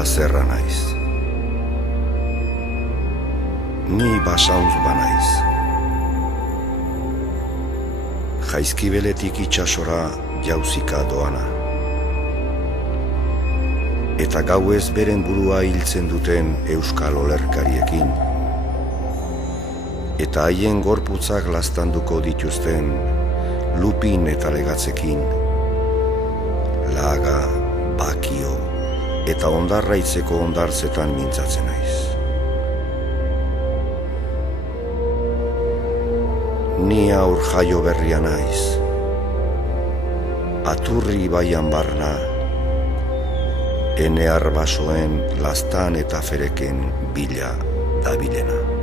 plazerra naiz. Ni basauntz banaiz. Jaizkibeletik itxasora jauzika doana. Eta gauez beren burua hiltzen duten euskal olerkariekin. Eta haien gorputzak laztanduko dituzten lupin eta legatzekin. Laga, bakio eta ondarraitzeko ondartzetan mintzatzen naiz. Ni aur jaio berria naiz. Aturri ibaian barna, ene arbasoen lastan eta fereken bila dabilena.